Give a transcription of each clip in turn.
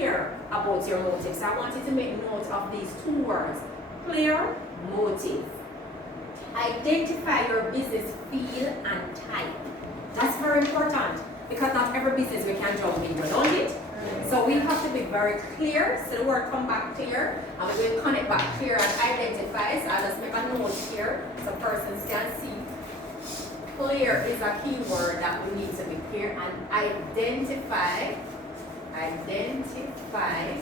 clear about your motive. So I want you to make note of these two words. Clear motive. Identify your business feel and type. That's very important because not every business we can jump into, don't it? So we have to be very clear. So the word come back clear, and we're going to connect back clear and identify. So I'll just make a note here so persons can see. Clear is a key word that we need to be clear and identify. Identify.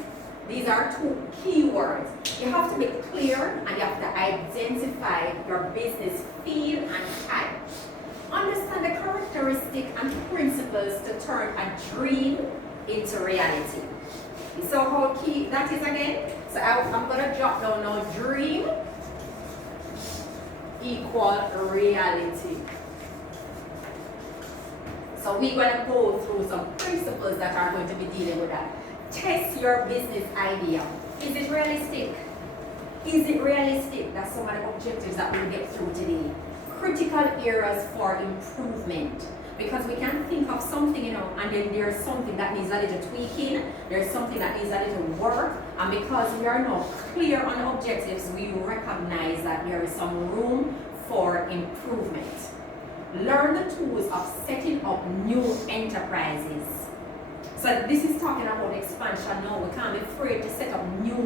These are two key words. You have to be clear and you have to identify your business feel and type. Understand the characteristic and principles to turn a dream into reality. You saw how key that is again? So I'm going to drop down now. Dream equal reality. So we're going to go through some principles that are going to be dealing with that. Test your business idea. Is it realistic? Is it realistic? That's some of the objectives that we'll get through today. Critical areas for improvement. Because we can think of something, and then there's something that needs a little tweaking, there's something that needs a little work, and because we are not clear on objectives, we recognize that there is some room for improvement. Learn the tools of setting up new enterprises. So this is talking about expansion now. We can't be afraid to set up new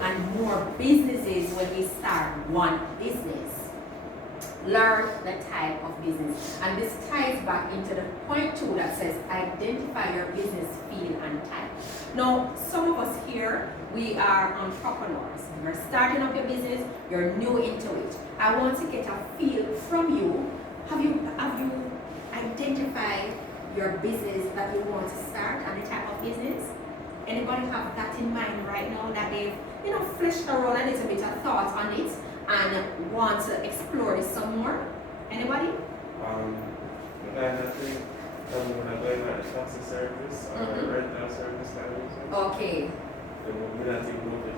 and more businesses when we start one business. Learn the type of business. And this ties back into the point 2 that says identify your business feel and type. Now, some of us here, we are entrepreneurs. You're starting up your business, you're new into it. I want to get a feel from you. Have you identified your business that you want to start and the type of business? Anybody have that in mind right now that they've fleshed around a little bit of thought on it and want to explore this some more? Anybody? I think when I go like a taxi service or a rental service kind of thing. Okay. Then I think about it.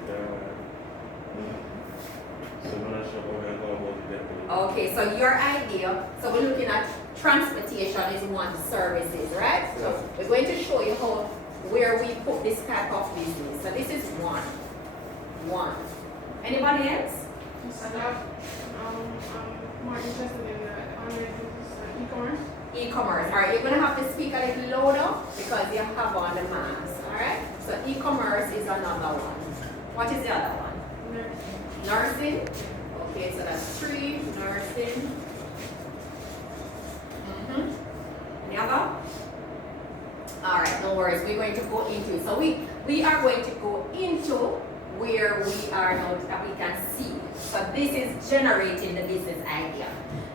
So I'm not sure how I go about it definitely. Okay, so your idea, so we're looking at transportation is one services, right? Yeah. So we're going to show you where we put this type of business. So this is one. Anybody else? I'm more interested in the online business, e-commerce. E-commerce. Alright, you're gonna have to speak a little louder because you have on the mask. Alright? So e-commerce is another one. What is the other one? Nursing. Okay, so that's 3. Nursing. Any other? Alright, no worries. We're going to go into it. So we are going to go into where we are now that we can see. So this is generating the business idea.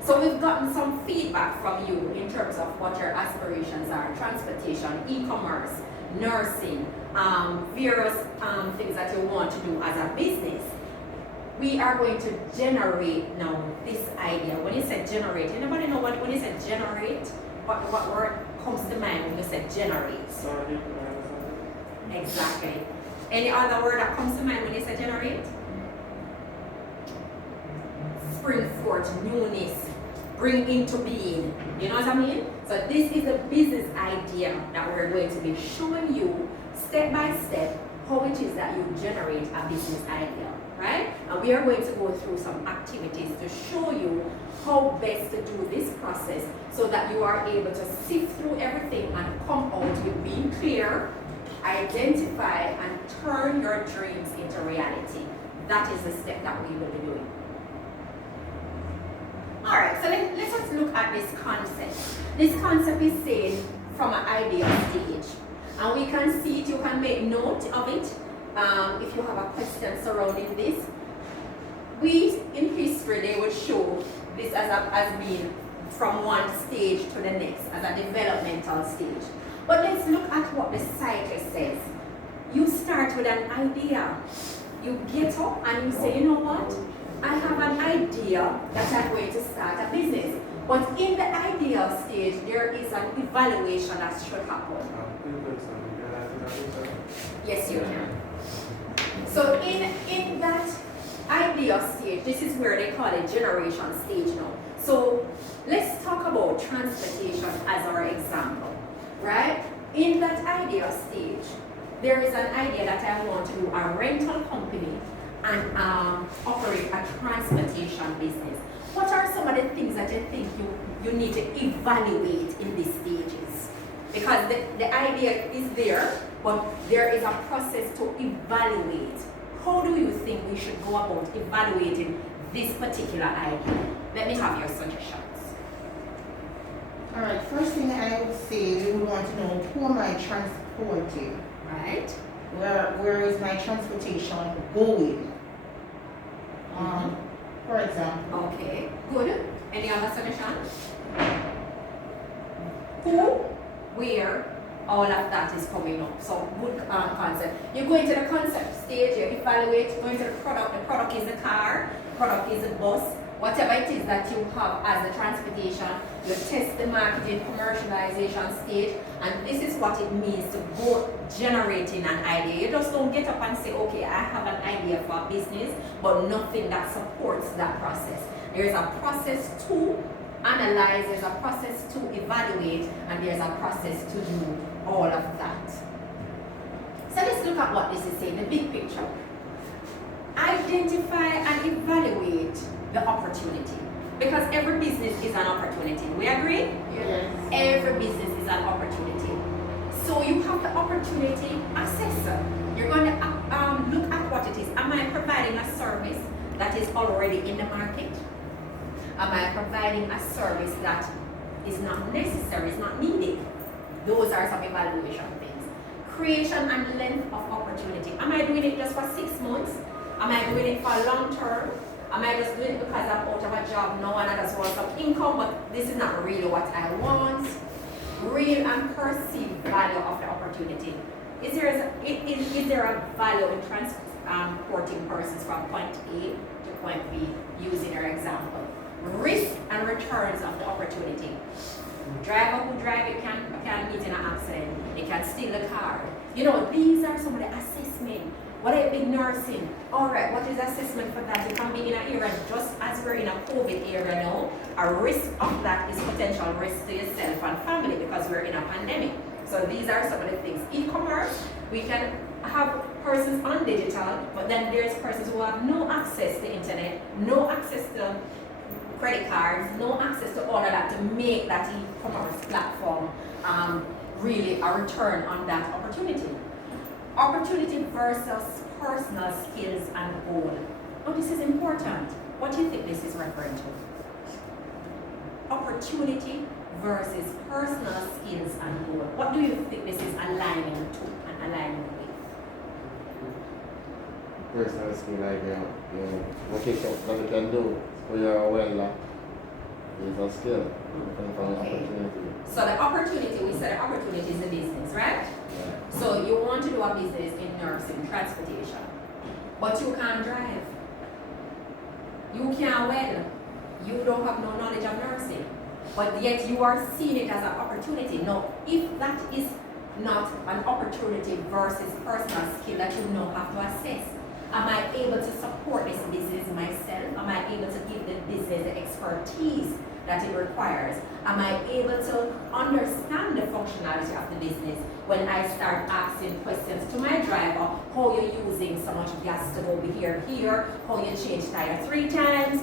So we've gotten some feedback from you in terms of what your aspirations are: transportation, e-commerce, nursing, various things that you want to do as a business. We are going to generate now this idea. When you say generate, anybody know when you say generate, what word comes to mind when you say generate? Exactly. Any other word that comes to mind when you say generate? Spring forth, newness, bring into being. You know what I mean? So this is a business idea that we're going to be showing you step by step how it is that you generate a business idea, right? And we are going to go through some activities to show you how best to do this process so that you are able to sift through everything and come out with being clear, identify and turn your dreams into reality. That is the step that we will be doing. Alright, so let's just look at this concept. This concept is saying from an idea stage. And we can see it, you can make note of it if you have a question surrounding this. In history, they would show this as being from one stage to the next, as a developmental stage. But let's look at what the scientist says. You start with an idea. You get up and you say, you know what? I have an idea that I'm going to start a business. But in the idea stage, there is an evaluation that should happen. Yes, you can. So in that idea stage, this is where they call it generation stage now. So let's talk about transportation as our example, right? In that idea stage, there is an idea that I want to do a rental company and operate a transportation business. What are some of the things that you think you need to evaluate in these stages? Because the idea is there, but there is a process to evaluate. How do you think we should go about evaluating this particular idea? Let me have your suggestions. Alright, first thing I would say, we would want to know who am I transporting? Right? Where is my transportation going? For example. Okay, good. Any other suggestions? Who, where, all of that is coming up. So good concept. You go into the concept stage, you evaluate, go into the product is the car, the product is the bus, whatever it is that you have as the transportation, you test the marketing, commercialization stage, and this is what it means to go generating an idea. You just don't get up and say, okay, I have an idea for a business, but nothing that supports that process. There is a process to analyze, there's a process to evaluate, and there's a process to do all of that. So let's look at what this is saying, the big picture. Identify and evaluate the opportunity. Because every business is an opportunity. We agree? Yes. Every business is an opportunity. So you have the opportunity assessor. You're going to look at what it is. Am I providing a service that is already in the market? Am I providing a service that is not necessary, is not needed? Those are some evaluation things. Creation and length of opportunity. Am I doing it just for 6 months? Am I doing it for long term? Am I just doing it because I'm out of a job now and I just want some income, but this is not really what I want? Real and perceived value of the opportunity. Is there a value in transporting persons from point A to point B, using our example? Risk and returns of the opportunity. Driver who drive it can meet in an accident. They can steal the car. You know, these are some of the assessment. What are big nursing? Alright, what is assessment for that? You can be in an area, just as we're in a COVID area now, a risk of that is potential risk to yourself and family because we're in a pandemic. So these are some of the things. E-commerce, we can have persons on digital, but then there's persons who have no access to internet, no access to credit cards, no access to all of that to make that e-commerce platform really a return on that opportunity. Opportunity versus personal skills and goal. Oh, this is important. What do you think this is referring to? Opportunity versus personal skills and goal. What do you think this is aligning to and aligning with? Personal skill, like vocation that you can do for your welder is a skill. Okay. So the opportunity, we said the opportunity is a business, right? Yeah. So you want to do a business in nursing, transportation, but you can't drive. You can't weld. You don't have no knowledge of nursing, but yet you are seeing it as an opportunity. Now, if that is not an opportunity versus personal skill that you now have to assess, am I able to support this business myself? Am I able to give the business the expertise that it requires? Am I able to understand the functionality of the business when I start asking questions to my driver, how you're using so much gas to go here, how you change tire 3 times,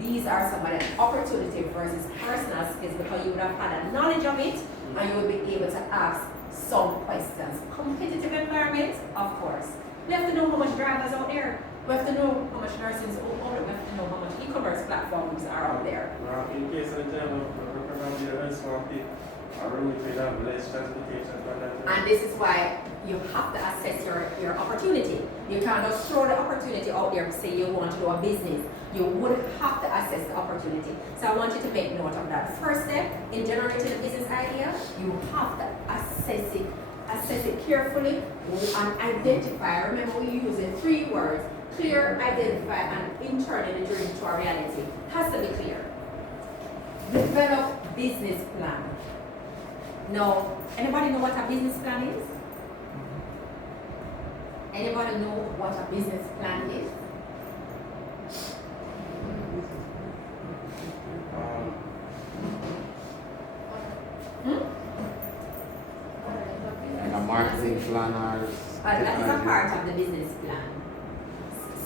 these are some of the opportunity versus personal skills, because you would have had a knowledge of it and you would be able to ask some questions. Competitive environment, of course. We have to know how much drivers out there. We have to know how much nurses are out there. We have to know how much e-commerce platforms are out there. In case of the time, we recommend the rest of it. I really feel that less transportation for that. And this is why you have to assess your opportunity. You can't just throw the opportunity out there and say you want to do a business. You would have to assess the opportunity. So I want you to make note of that. First step in generating a business idea, you have to assess it carefully and identify. Remember, we use the 3 words: clear, identify, and internally bring to our reality. It has to be clear. Develop business plan. Now, anybody know what a business plan is? Anybody know what a business plan is? Like a marketing plan or webinars. That is a technology. part of the business plan.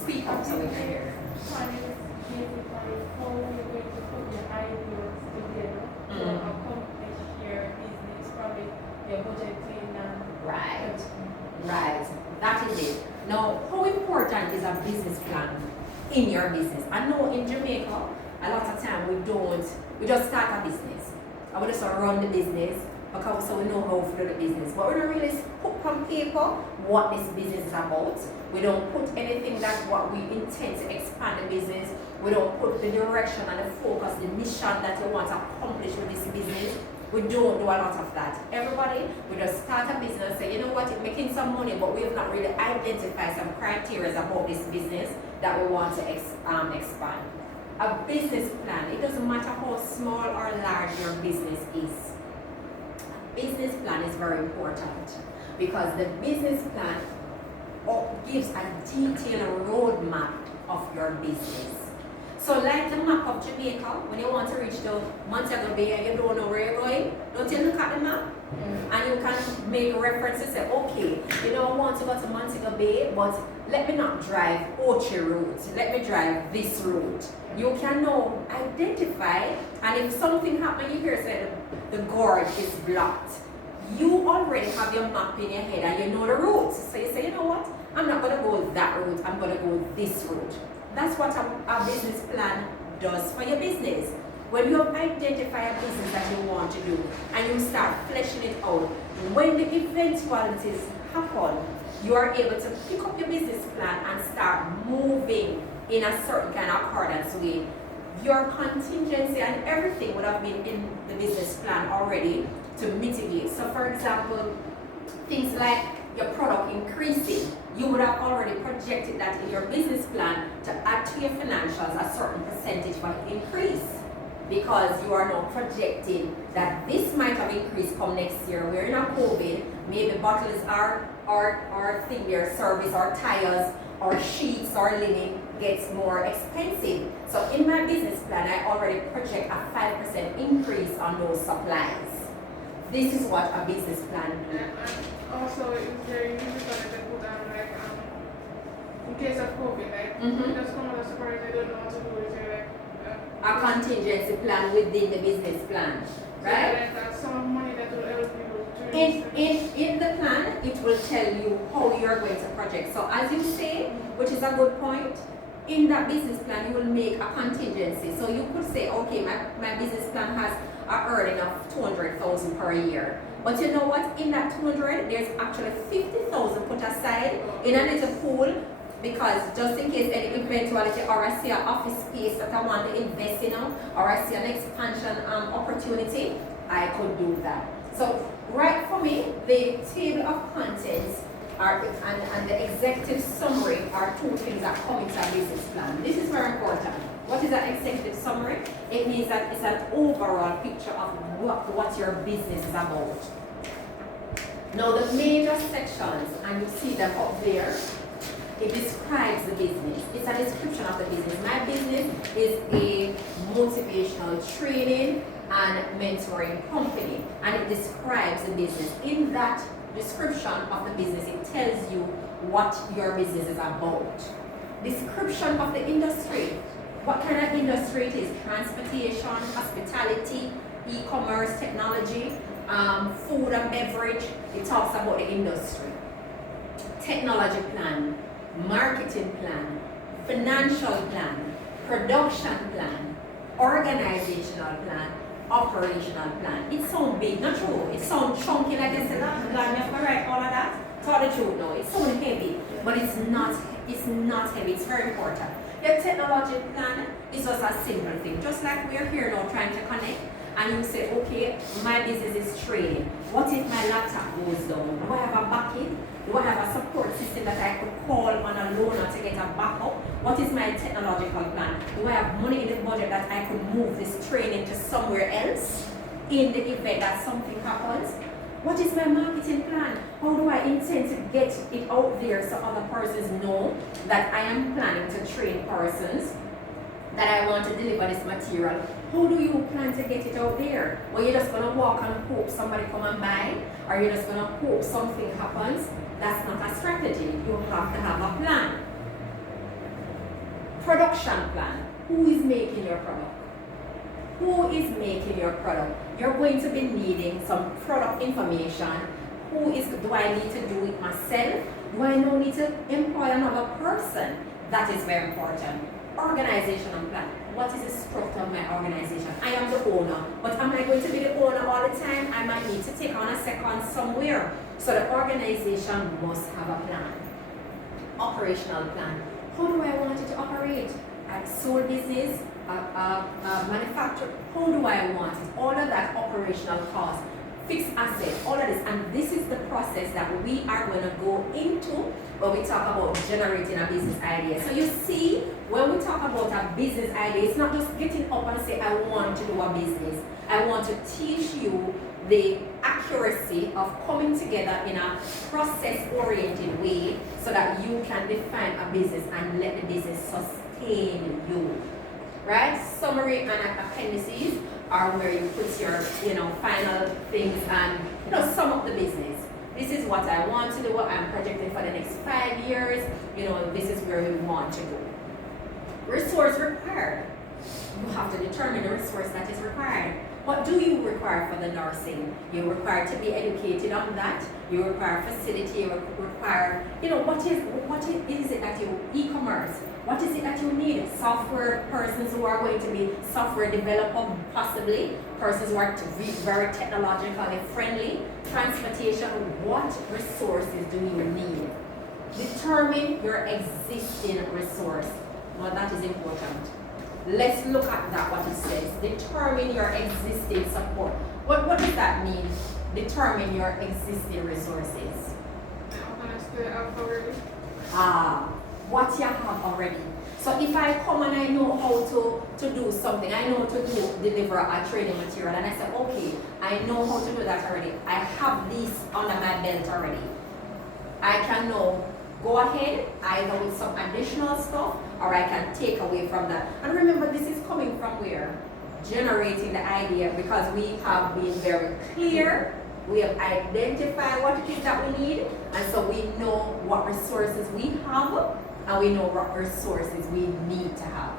Speak up so we can hear. One is basically how you're going to put your ideas together to Mhm. accomplish your business, probably your budgeting and Right. Right. That is it. Now, how important is a business plan in your business? I know in Jamaica, a lot of time we just start a business. I would just run the business because so we know how to do the business. But we don't really put on paper what this business is about. We don't put anything that what we intend to expand the business. We don't put the direction and the focus, the mission that we want to accomplish with this business. We don't do a lot of that. Everybody, we just start a business, say, you know what, it's making some money, but we have not really identified some criteria about this business that we want to expand. A business plan, it doesn't matter how small or large your business is. Business plan is very important because the business plan gives a detailed roadmap of your business. So like the map of Jamaica, when you want to reach the Montego Bay and you don't know where you're going, don't you look at the map? And you can make references, say, okay, you know, I want to go to Montego Bay, but let me not drive Ochi route, let me drive this route. You can now identify, and if something happens, you hear say the gorge is blocked. You already have your map in your head and you know the routes. So you say, you know what, I'm not going to go that route, I'm going to go this route. That's what a business plan does for your business. When you have identified a business that you want to do and you start fleshing it out, when the eventualities happen, you are able to pick up your business plan and start moving in a certain kind of accordance with your contingency, and everything would have been in the business plan already to mitigate. So for example, things like your product increasing, you would have already projected that in your business plan to add to your financials a certain percentage for increase, because you are now projecting that this might have increased come next year. We're in a COVID, maybe bottles are thing, their service or tires or sheets or linen gets more expensive. So in my business plan, I already project a 5% increase on those supplies. This is what a business plan do. And also it's very difficult to put on like in case of COVID, like just come out of surprise, they don't know what to do with it, like A contingency plan within the business plan, right? So like some money that will help you to In the plan, it will tell you how you are going to project. So as you say, which is a good point, in that business plan, you will make a contingency. So you could say, okay, my business plan has an earning of 200,000 per year. But you know what? In that 200, there's actually 50,000 put aside in a little pool, because just in case any eventuality, or I see an office space that I want to invest in, or I see an expansion opportunity, I could do that. So right for me, the table of contents and the executive summary are two things that come into a business plan. This is very important. What is an executive summary? It means that it's an overall picture of what your business is about. Now the major sections, and you see them up there, it describes the business. It's a description of the business. My business is a motivational training and mentoring company, and it describes the business. In that description of the business, it tells you what your business is about. Description of the industry. What kind of industry it is? Transportation, hospitality, e-commerce, technology, food and beverage. It talks about the industry. Technology plan, marketing plan, financial plan, production plan, organizational plan, operational plan. It sounds big, not true. It sounds chunky, like I said, you have to write all of that. Tell the truth, no. It sounds heavy, but it's not heavy. It's very important. Your technology plan is just a simple thing. Just like we're here now trying to connect, and you say, okay, my business is training. What if my laptop goes down? Do I have a backing? Do I have a support system that I could call on a loaner to get a backup? What is my technological plan? Do I have money in the budget that I could move this training to somewhere else in the event that something happens? What is my marketing plan? How do I intend to get it out there so other persons know that I am planning to train persons, that I want to deliver this material? How do you plan to get it out there? Or you're just going to walk and hope somebody come and buy? Or you're just going to hope something happens? That's have to have a plan. Production plan. Who is making your product? Who is making your product? You're going to be needing some product information. Do I need to do it myself? Do I now need to employ another person? That is very important. Organizational plan. What is the structure of my organization? I am the owner, but am I going to be the owner all the time? I might need to take on a second somewhere. So the organization must have a plan. Operational plan. How do I want it to operate? A sole business, a manufacturer. How do I want it? All of that operational cost, fixed asset, all of this. And this is the process that we are going to go into when we talk about generating a business idea. So you see, when we talk about a business idea, it's not just getting up and say, I want to do a business. I want to teach you the accuracy of coming together in a process-oriented way so that you can define a business and let the business sustain you. Right? Summary and appendices are where you put your, final things and, sum up the business. This is what I want to do. I'm projecting for the next 5 years. This is where we want to go. Resource required. You have to determine the resource that is required. What do you require for the nursing? You require to be educated on that. You require facility. You require, what is it that you, e-commerce? What is it that you need? Software persons who are going to be software developer, possibly. Persons who are to be very technologically friendly. Transportation. What resources do you need? Determine your existing resource. Now that is important. Let's look at that, what it says. Determine your existing support. What does that mean? Determine your existing resources. What you have already. So if I come and I know how to do something, I know to deliver a training material, and I say, okay, I know how to do that already. I have this under my belt already. I can now go ahead, either with some additional stuff, or I can take away from that. And remember, this is coming from where? Generating the idea, because we have been very clear. We have identified what it is that we need, and so we know what resources we have, and we know what resources we need to have.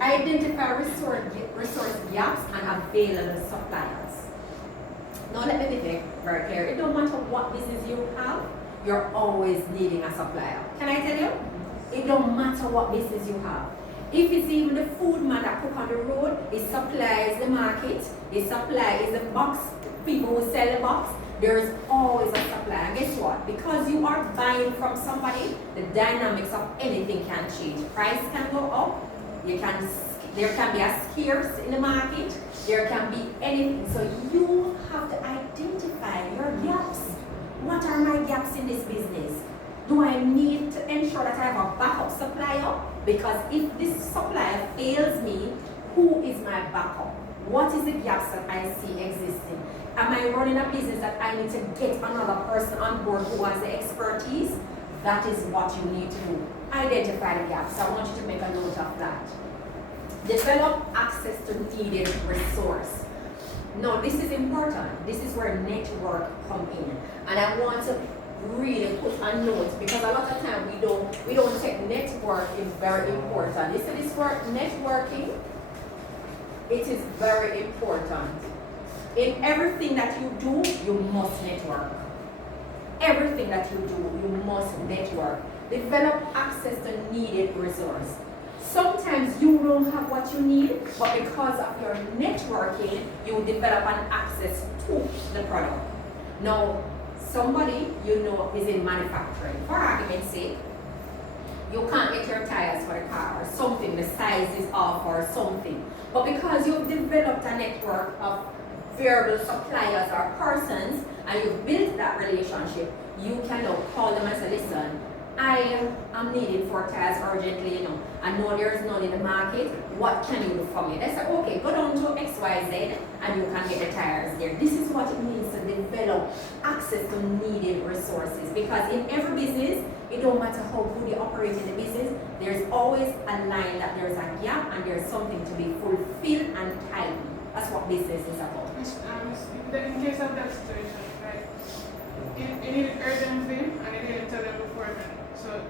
Identify resource gaps and available suppliers. Now let me be very clear. It don't matter what business you have, you're always needing a supplier. Can I tell you? It don't matter what business you have. If it's even the food man that cook on the road, it supplies the market, it supplies the box, people who sell the box, there's always a supplier. And guess what? Because you are buying from somebody, the dynamics of anything can change. Price can go up, there can be a scarce in the market, there can be anything. So you have to identify your gaps. What are my gaps in this business? Do I need to ensure that I have a backup supplier? Because if this supplier fails me, who is my backup? What is the gaps that I see existing? Am I running a business that I need to get another person on board who has the expertise? That is what you need to do. Identify the gaps. I want you to make a note of that. Develop access to needed resource. Now, this is important. This is where network come in. And I want to really put a note, because a lot of time we don't take networking very important. You see this word networking? It is very important. In everything that you do, you must network. Everything that you do, you must network. Develop access to needed resource. Sometimes you don't have what you need, but because of your networking, you develop an access to the product. Now, somebody is in manufacturing. For argument's sake, you can't get your tires for the car or something, the size is off or something. But because you've developed a network of variable suppliers or persons, and you've built that relationship, you can now call them and say, listen, I am needing 4 tires urgently, I know there's none in the market, what can you do for me? They say, okay, go down to XYZ and you can get the tires there. This is what it means to develop access to needed resources, because in every business, it don't matter how good you operate in the business, there's always a line that there's a gap and there's something to be fulfilled and tidy. That's what business is about. In case of that situation, right? You need it urgently and you need to tell them before then. So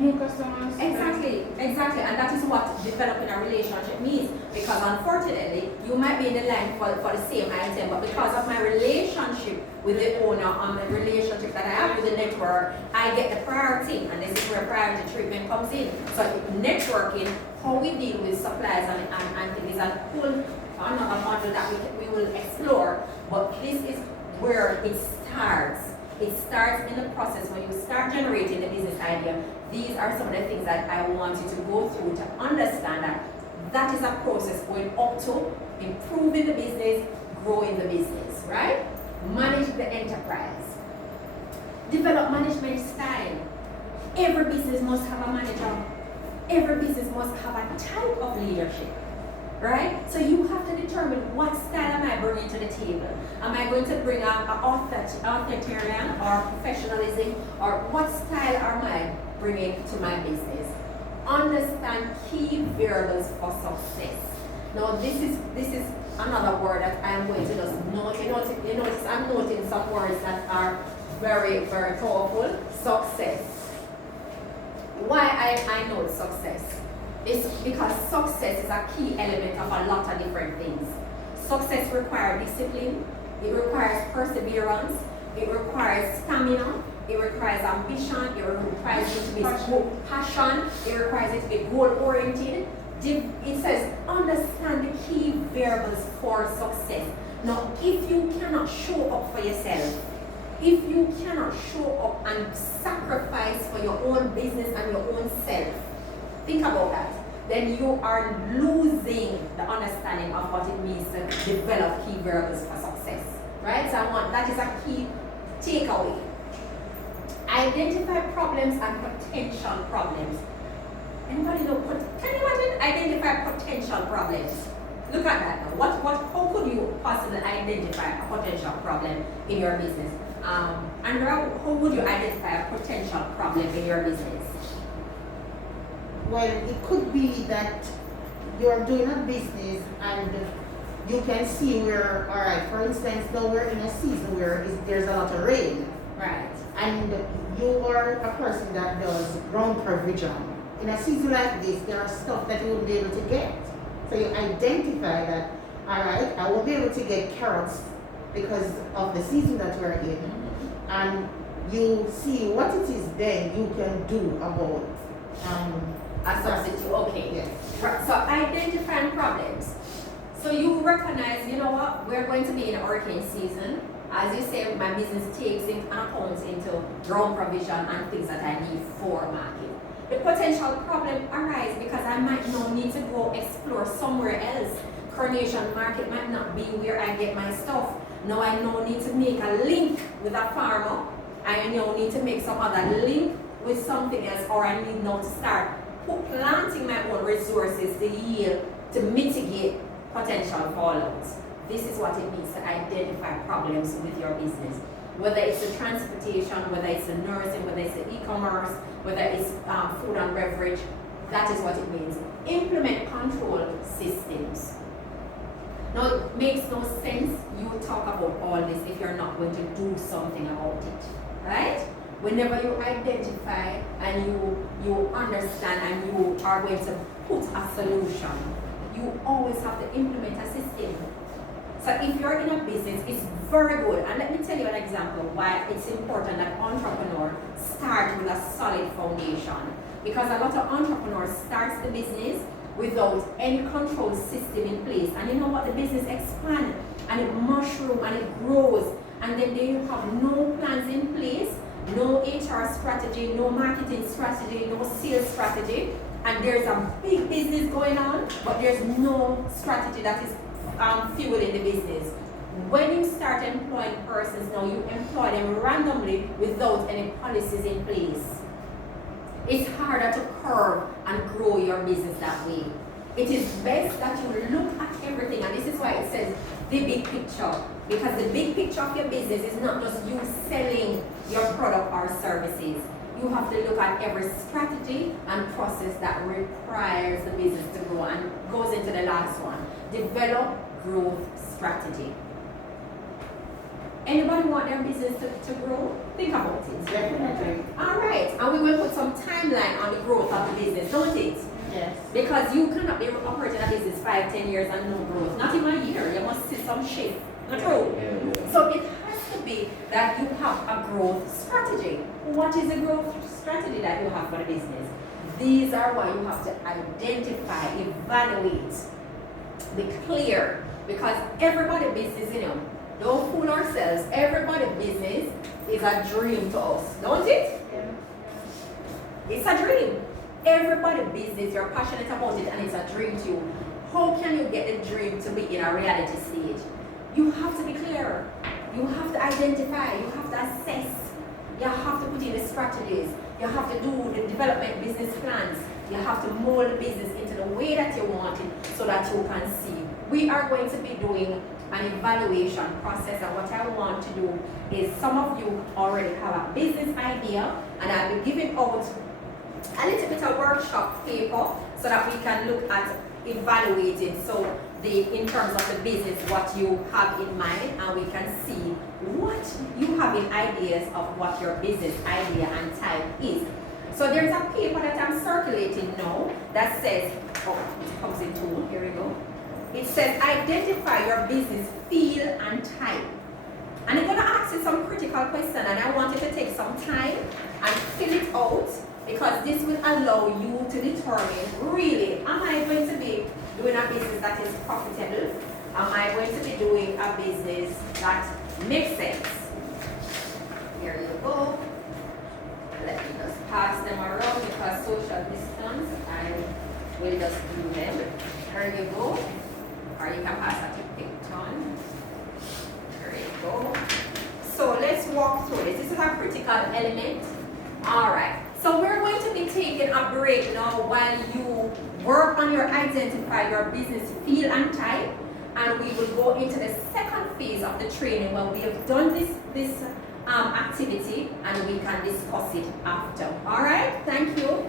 new customers. Exactly, and that is what developing a relationship means. Because unfortunately, you might be in the line for the same item, but because of my relationship with the owner and the relationship that I have with the network, I get the priority, and this is where priority treatment comes in. So networking, how we deal with suppliers and things, is a whole another model that we will explore. But this is where it starts. It starts in the process when you start generating the business idea. These are some of the things that I want you to go through to understand that is a process going up to improving the business, growing the business, right? Manage the enterprise. Develop management style. Every business must have a manager. Every business must have a type of leadership. Right? So you have to determine what style am I bringing to the table. Am I going to bring an authoritarian or professionalism, or what style am I bringing to my business? Understand key variables for success. Now this is another word that I am going to just note. You notice I'm noting some words that are very, very powerful. Success. Why I note success? It's because success is a key element of a lot of different things. Success requires discipline, it requires perseverance, it requires stamina, it requires ambition, it requires it to be passion, it requires it to be goal-oriented. It says, understand the key variables for success. Now, if you cannot show up for yourself, if you cannot show up and sacrifice for your own business and your own self, think about that. Then you are losing the understanding of what it means to develop key variables for success. Right? So that is a key takeaway. Identify problems and potential problems. Anybody know? Can you imagine identify potential problems? Look at that now. How could you possibly identify a potential problem in your business? Andrea, how would you identify a potential problem in your business? Well, it could be that you're doing a business and you can see where, all right, for instance, now we're in a season where there's a lot of rain. Right. And you are a person that does ground provision. In a season like this, there are stuff that you won't be able to get. So you identify that, all right, I won't be able to get carrots because of the season that we're in. And you see what it is then you can do about a substitute, okay. Yes. So identifying problems. So you recognize, you know what, we're going to be in a hurricane season. As you say, my business takes an account into ground provision and things that I need for market. The potential problem arises because I might now need to go explore somewhere else. Coronation Market might not be where I get my stuff. Now I now need to make a link with a farmer. I now need to make some other link with something else, or I need now to start planting my own resources to yield, to mitigate potential fallouts. This is what it means to identify problems with your business. Whether it's the transportation, whether it's the nursing, whether it's the e-commerce, whether it's food and beverage, that is what it means. Implement control systems. Now, it makes no sense you talk about all this if you're not going to do something about it, right? Whenever you identify and you understand and you are going to put a solution, you always have to implement a system. So if you're in a business, it's very good. And let me tell you an example why it's important that entrepreneurs start with a solid foundation. Because a lot of entrepreneurs start the business without any control system in place. And you know what? The business expands and it mushrooms and it grows. And then they have no plans in place, no HR strategy, no marketing strategy, no sales strategy. And there's a big business going on, but there's no strategy that is fueling the business. When you start employing persons now, you employ them randomly without any policies in place. It's harder to curve and grow your business that way. It is best that you look at everything, and this is why it says the big picture. Because the big picture of your business is not just you selling your product or services. You have to look at every strategy and process that requires the business to grow, and goes into the last one. Develop growth strategy. Anybody want their business to grow? Think about it. Definitely. All right, and we will put some timeline on the growth of the business, don't it? Yes. Because you cannot be operating a business 5-10 years and no growth. Not even a year. You must see some shift. Not true. So it has to be that you have a growth strategy. What is the growth strategy that you have for the business? These are what you have to identify, evaluate, be clear. Because everybody business, don't fool ourselves. Everybody business is a dream to us, don't it? Yeah. It's a dream. Everybody business, you're passionate about it and it's a dream to you. How can you get the dream to be in a reality stage? You have to be clear. You have to identify. You have to assess. You have to put in the strategies. You have to do the development business plans. You have to mold the business into the way that you want it so that you can see. We are going to be doing an evaluation process, and what I want to do is some of you already have a business idea, and I'll be giving out a little bit of workshop paper so that we can look at evaluating in terms of the business what you have in mind, and we can see what you have in ideas of what your business idea and type is. So there's a paper that I'm circulating now that says, it comes in two, here we go. It says identify your business feel and type. And I'm gonna ask you some critical questions, and I want you to take some time and fill it out, because this will allow you to determine, really, am I going to be doing a business that is profitable? Am I going to be doing a business that makes sense? Here you go. Let me just pass them around because social distance, I will just do them. There you go. Or you can pass that to Picton. There you go. So let's walk through this. This is a critical element. Alright. So we're going to be taking a break now while you work on your identify your business feel and type, and we will go into the second phase of the training where we have done this activity and we can discuss it after. Alright, thank you.